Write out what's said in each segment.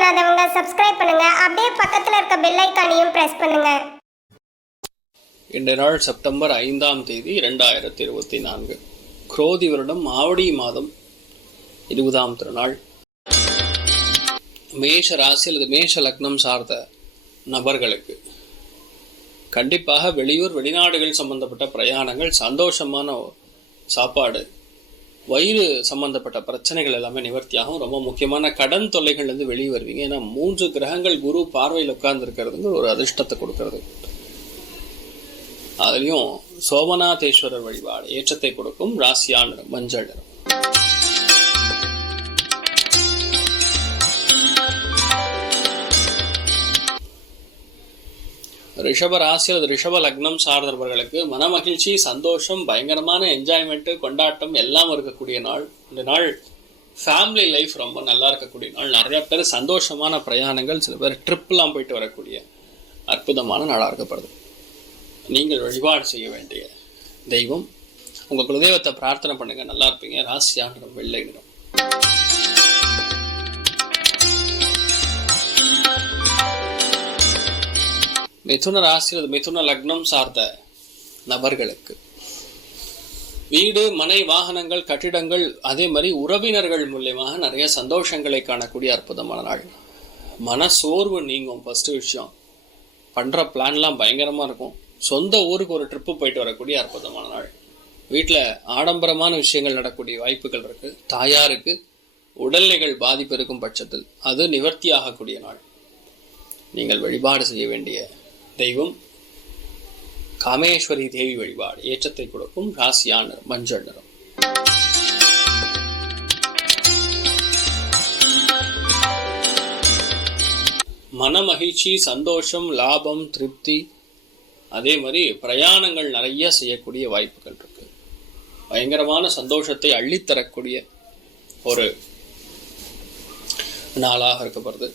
பண்ணாதவங்க சப்ஸ்கிரைப் பண்ணுங்க. அப்படியே பக்கத்துல இருக்க பெல் ஐகானையும் பிரஸ் பண்ணுங்க. இன்றைய நாள் செப்டம்பர் 5ஆம் தேதி 2024 குரோதி வருடம் ஆவடி மாதம் 20ஆம் திருநாள். மேஷ ராசி அல்லது மேஷ லக்னம் சார்ந்த நபர்களுக்கு கண்டிப்பாக வெளியூர் வெளிநாடுகள் சம்பந்தப்பட்ட பிரயாணங்கள், சந்தோஷமான சாப்பாடு, வயிறு சம்பந்தப்பட்ட பிரச்சனைகள் எல்லாமே நிவர்த்தியாகும். ரொம்ப முக்கியமான கடன் தொல்லைகள்லேருந்து வெளியே வருவீங்க. ஏன்னா 3 கிரகங்கள் குரு பார்வையில் உட்கார்ந்து இருக்கிறதுங்க ஒரு அதிர்ஷ்டத்தை கொடுக்கறது. அதுலயும் சோமநாதேஸ்வரர் வழிபாடு ஏற்றத்தை கொடுக்கும். ராசியான நிறம் மஞ்சள் நிறம். ரிஷப ராசி அல்லது ரிஷப லக்னம் சார்ந்தவர்களுக்கு மன மகிழ்ச்சி, சந்தோஷம், பயங்கரமான என்ஜாய்மெண்ட், கொண்டாட்டம் எல்லாம் இருக்கக்கூடிய நாள். இந்த நாள் ஃபேமிலி லைஃப் ரொம்ப நல்லா இருக்கக்கூடிய நாள். நிறைய பேர் சந்தோஷமான பிரயாணங்கள், சில பேர் ட்ரிப்லாம் போயிட்டு வரக்கூடிய அற்புதமான நாளாக இருக்கப்படுது. நீங்கள் வழிபாடு செய்ய வேண்டிய தெய்வம், உங்க குலதெய்வத்தை பிரார்த்தனை பண்ணுங்க, நல்லா இருப்பீங்க. ராசியான நிறம் வெள்ளை நிறம். மிதுன ராசி அல்லது மிதுன லக்னம் சார்ந்த நபர்களுக்கு வீடு, மனை, வாகனங்கள், கட்டிடங்கள், அதே மாதிரி உறவினர்கள் மூலியமாக நிறைய சந்தோஷங்களை காணக்கூடிய அற்புதமான நாள். மன சோர்வு நீங்கும். ஃபர்ஸ்ட் விஷயம், பண்ற பிளான்லாம் பயங்கரமா இருக்கும். சொந்த ஊருக்கு ஒரு ட்ரிப்பு போயிட்டு வரக்கூடிய அற்புதமான நாள். வீட்டில் ஆடம்பரமான விஷயங்கள் நடக்கக்கூடிய வாய்ப்புகள் இருக்கு. தாயாருக்கு உடல்நிலைகள் பாதிப்பு இருக்கும் பட்சத்தில் அது நிவர்த்தி ஆகக்கூடிய நாள். நீங்கள் வழிபாடு செய்ய வேண்டிய தெய்வம் காமேஸ்வரி தேவி வழிபாடு ஏற்றத்தை கொடுக்கும். ராசியான மஞ்சள் நிறம். மன மகிழ்ச்சி, சந்தோஷம், லாபம், திருப்தி, அதே மாதிரி பிரயாணங்கள் நிறைய செய்யக்கூடிய வாய்ப்புகள் இருக்கு. பயங்கரமான சந்தோஷத்தை அள்ளித்தரக்கூடிய ஒரு நாளாக இருக்கப்படுது.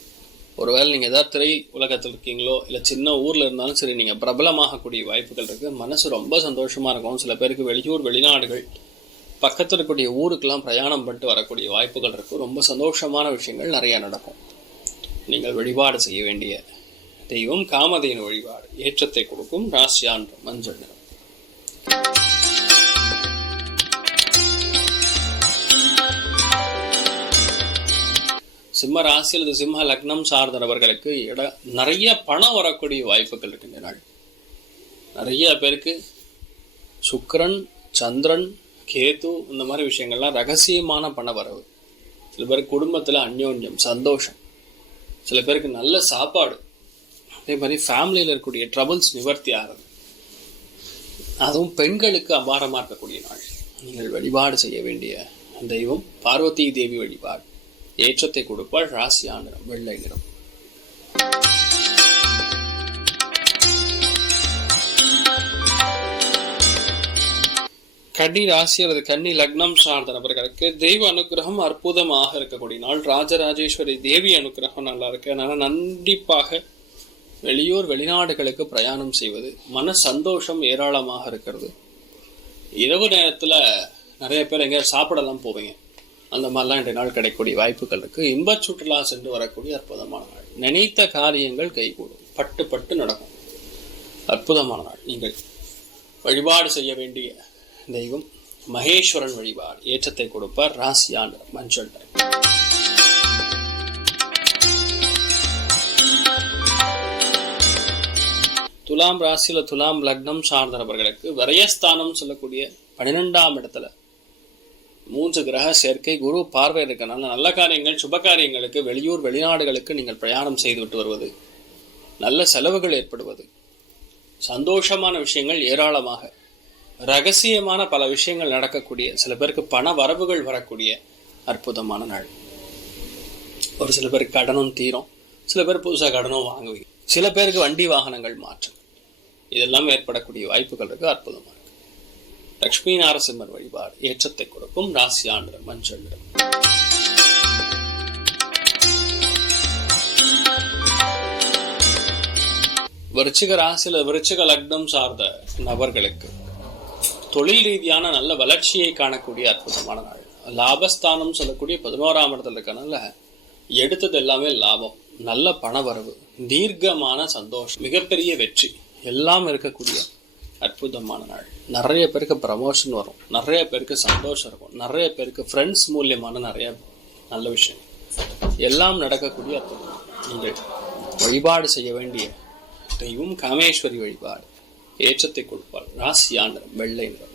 ஒருவேளை நீங்கள் ஏதாவது திரை உலகத்தில் இருக்கீங்களோ, இல்லை சின்ன ஊரில் இருந்தாலும் சரி, நீங்கள் பிரபலமாகக்கூடிய வாய்ப்புகள் இருக்கு. மனசு ரொம்ப சந்தோஷமா இருக்கும். சில பேருக்கு வெளியூர் வெளிநாடுகள் பக்கத்தில் இருக்கக்கூடிய ஊருக்கெல்லாம் பிரயாணம் பண்ணிட்டு வரக்கூடிய வாய்ப்புகள் இருக்கு. ரொம்ப சந்தோஷமான விஷயங்கள் நிறைய நடக்கும். நீங்கள் வழிபாடு செய்ய வேண்டிய தெய்வம் காமதேனு வழிபாடு ஏற்றத்தை கொடுக்கும். ராசியான மஞ்சள் நிறம். சிம்ம ராசி அல்லது சிம்ம லக்னம் சார்ந்த நபர்களுக்கு நிறைய பணம் வரக்கூடிய வாய்ப்புகள் இருக்கு. இந்த நாள் நிறைய பேருக்கு சுக்கிரன், சந்திரன், கேது இந்த மாதிரி விஷயங்கள்லாம் ரகசியமான பண வரவு. சில பேருக்கு குடும்பத்துல அந்யோன்யம், சந்தோஷம், சில பேருக்கு நல்ல சாப்பாடு, அதே மாதிரி ஃபேமிலியில் இருக்கக்கூடிய ட்ரபிள்ஸ் நிவர்த்தி ஆகிறது. அதுவும் பெண்களுக்கு அபாரமாக இருக்கக்கூடிய நாள். நீங்கள் வழிபாடு செய்ய வேண்டிய தெய்வம் பார்வதி தேவி வழிபாடு ஏற்றத்தை கொடுப்பாள். ராசியான நிறம் வெள்ளை நிறம். கன்னி ராசி அல்லது கன்னி லக்னம் சார்ந்த நபர்களுக்கு தெய்வ அனுகிரகம் அற்புதமாக இருக்கக்கூடிய நாள். ராஜராஜேஸ்வரி தேவி அனுகிரகம் நல்லா இருக்கு. அதனால கண்டிப்பாக வெளியூர் வெளிநாடுகளுக்கு பிரயாணம் செய்வது, மன சந்தோஷம் ஏராளமாக இருக்கிறது. இரவு நேரத்துல நிறைய பேர் எங்கேயாவது சாப்பிடலாம் போவீங்க. அந்த மாதிரிலாம் இன்றைய நாள் கிடைக்கக்கூடிய வாய்ப்புகள் இருக்கு. இன்ப சுற்றுலா சென்று வரக்கூடிய அற்புதமான நாள். நினைத்த காரியங்கள் கைகூடும், பட்டு பட்டு நடக்கும். அற்புதமான நாள். நீங்கள் வழிபாடு செய்ய வேண்டிய தெய்வம் மகேஸ்வரன் வழிபாடு ஏற்றத்தை கொடுப்பார். ராசியான மஞ்சள் நிறம். துலாம் ராசியில துலாம் லக்னம் சார்ந்த நபர்களுக்கு விரயஸ்தானம் சொல்லக்கூடிய 12ஆம் இடத்துல 3 கிரக சேர்க்கை, குரு பார்வை இருக்கனால நல்ல காரியங்கள், சுப காரியங்களுக்கு, வெளியூர் வெளிநாடுகளுக்கு நீங்கள் பிரயாணம் செய்துவிட்டு வருவது, நல்ல செலவுகள் ஏற்படுவது, சந்தோஷமான விஷயங்கள் ஏராளமாக, ரகசியமான பல விஷயங்கள் நடக்கக்கூடிய, சில பேருக்கு பண வரவுகள் வரக்கூடிய அற்புதமான நாள். ஒரு சில பேருக்கு கடனும் தீரும், சில பேர் புதுசாக கடனும் வாங்குவீங்க, சில பேருக்கு வண்டி வாகனங்கள் மாற்றம், இதெல்லாம் ஏற்படக்கூடிய வாய்ப்புகள் இருக்கு. அற்புதமா இருக்கு. லட்சுமி நாரசிம்மர் வழிபாடு ஏற்றத்தை கொடுக்கும். ராசியான நிறம் மஞ்சள் நிறம். விருச்சிக ராசியில விருச்சிக லக்னம் சார்ந்த நபர்களுக்கு தொழில் ரீதியான நல்ல வளர்ச்சியை காணக்கூடிய அற்புதமான நாள். லாபஸ்தானம் சொல்லக்கூடிய 11ஆம் இடத்துல இருக்கனால எடுத்தது எல்லாமே லாபம், நல்ல பணவரவு, தீர்க்கமான சந்தோஷம், மிகப்பெரிய வெற்றி எல்லாம் இருக்கக்கூடிய அற்புதமான நாள். நிறைய பேருக்கு ப்ரமோஷன் வரும், நிறைய பேருக்கு சந்தோஷம் இருக்கும், நிறைய பேருக்கு ஃப்ரெண்ட்ஸ் மூலியமான நிறைய நல்ல விஷயம் எல்லாம் நடக்கக்கூடிய அற்புதம். நீங்கள் வழிபாடு செய்ய வேண்டிய தெய்வம் காமேஸ்வரி வழிபாடு ஏற்றத்தை கொடுப்பாள். ராசியா நிறம் வெள்ளை நிறம்.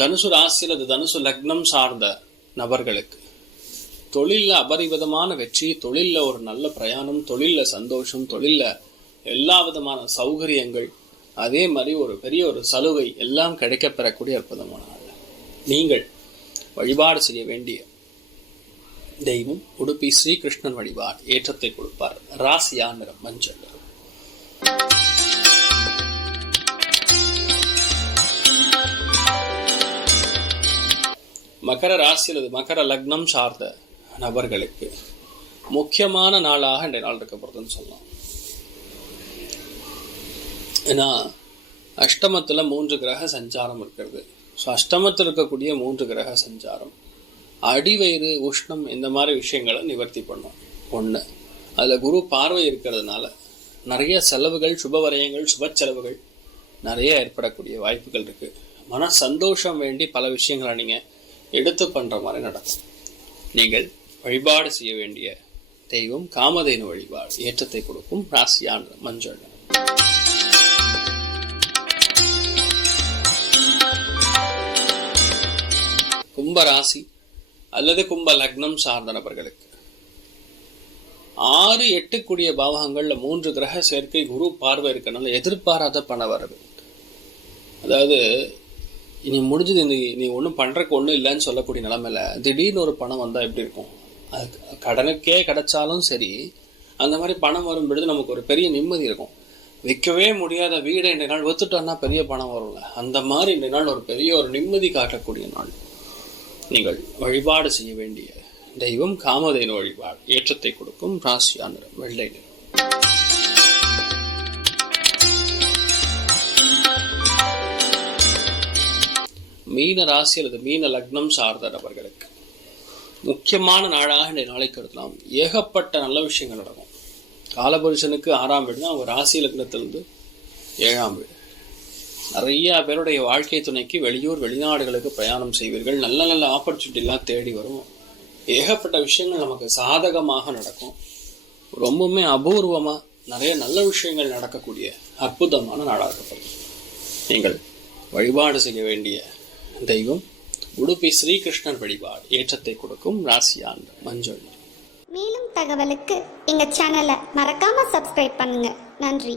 தனுசு ராசி அல்லது தனுசு லக்னம் சார்ந்த நபர்களுக்கு தொழில்ல அபரிவிதமான வெற்றி, தொழில்ல ஒரு நல்ல பிரயாணம், தொழில்ல சந்தோஷம், தொழில்ல எல்லா விதமான சௌகரியங்கள், அதே மாதிரி ஒரு பெரிய ஒரு சலுகை எல்லாம் கிடைக்க பெறக்கூடிய அற்புதமான நாள். நீங்கள் வழிபாடு செய்ய வேண்டிய தெய்வம் உடுப்பி ஸ்ரீகிருஷ்ணன் வழிபாடு ஏற்றத்தை கொடுப்பார். ராசியா நிறம் மஞ்சள். மகர ராசி அல்லது மகர லக்னம் சார்ந்த நபர்களுக்கு முக்கியமான நாளாக இன்றைய நாள் இருக்கப்படுதுன்னு சொல்லலாம். ஏன்னா அஷ்டமத்துல 3 கிரக சஞ்சாரம் இருக்கிறது. ஸோ அஷ்டமத்தில் இருக்கக்கூடிய 3 கிரக சஞ்சாரம் அடிவயிறு, உஷ்ணம் இந்த மாதிரி விஷயங்களை நிவர்த்தி பண்ணும். ஒன்று, அதில் குரு பார்வை இருக்கிறதுனால நிறைய செலவுகள், சுபவரயங்கள், சுப செலவுகள் நிறைய ஏற்படக்கூடிய வாய்ப்புகள் இருக்கு. மன சந்தோஷம் வேண்டி பல விஷயங்களை நீங்கள் எடுத்து பண்ற மாதிரி நடக்கும். நீங்கள் வழிபாடு செய்ய வேண்டிய தெய்வம் காமதேனு வழிபாடு ஏற்றத்தை கொடுக்கும். ராசியான மஞ்சள். கும்ப ராசி அல்லது கும்ப லக்னம் சார்ந்த நபர்களுக்கு 6, 8 கூடிய பாவகங்கள்ல 3 கிரக சேர்க்கை, குரு பார்வை இருக்கனால எதிர்பாராத பண வரவு. அதாவது இனி முடிஞ்சது, நீ ஒன்றும் பண்றதுக்கு ஒன்றும் இல்லைன்னு சொல்லக்கூடிய நிலைமையில திடீர்னு ஒரு பணம் வந்தா எப்படி இருக்கும்? அது கடனுக்கே கிடைச்சாலும் சரி, அந்த மாதிரி பணம் வரும் பொழுது நமக்கு ஒரு பெரிய நிம்மதி இருக்கும். விற்கவே முடியாத வீடை இன்றைய நாள் வித்துட்டோம்னா பெரிய பணம் வரும்ல, அந்த மாதிரி இன்றைய நாள் ஒரு பெரிய ஒரு நிம்மதி காட்டக்கூடிய நாள். நீங்கள் வழிபாடு செய்ய வேண்டிய தெய்வம் காமதேனு வழிபாடு ஏற்றத்தை கொடுக்கும். ராசியா நிறம் வெள்ளை நிறம். மீன ராசி அல்லது மீன லக்னம் சார்ந்த நபர்களுக்கு முக்கியமான நாளாக இந்த நாளை கருதலாம். ஏகப்பட்ட நல்ல விஷயங்கள் நடக்கும். காலபுருஷனுக்கு 6ஆம் வீடு தான், அவங்க ராசி லக்னத்திலிருந்து 7ஆம் வீடு. நிறைய பேருடைய வாழ்க்கை துணைக்கு வெளியூர், வெளிநாடுகளுக்கு பிரயாணம் செய்வீர்கள். நல்ல நல்ல ஆப்பர்ச்சுனிட்டிலாம் தேடி வரும். ஏகப்பட்ட விஷயங்கள் நமக்கு சாதகமாக நடக்கும். ரொம்பவுமே அபூர்வமா நிறைய நல்ல விஷயங்கள் நடக்கக்கூடிய அற்புதமான நாளாக இருக்கப்படுது. நீங்கள் வழிபாடு செய்ய வேண்டிய தெய்வம் உடுப்பி ஸ்ரீகிருஷ்ணன் வழிபாடு ஏற்றத்தை கொடுக்கும். ராசியான் மஞ்சள். மேலும் தகவலுக்கு எங்க சேனலை மறக்காம சப்ஸ்கிரைப் பண்ணுங்க. நன்றி.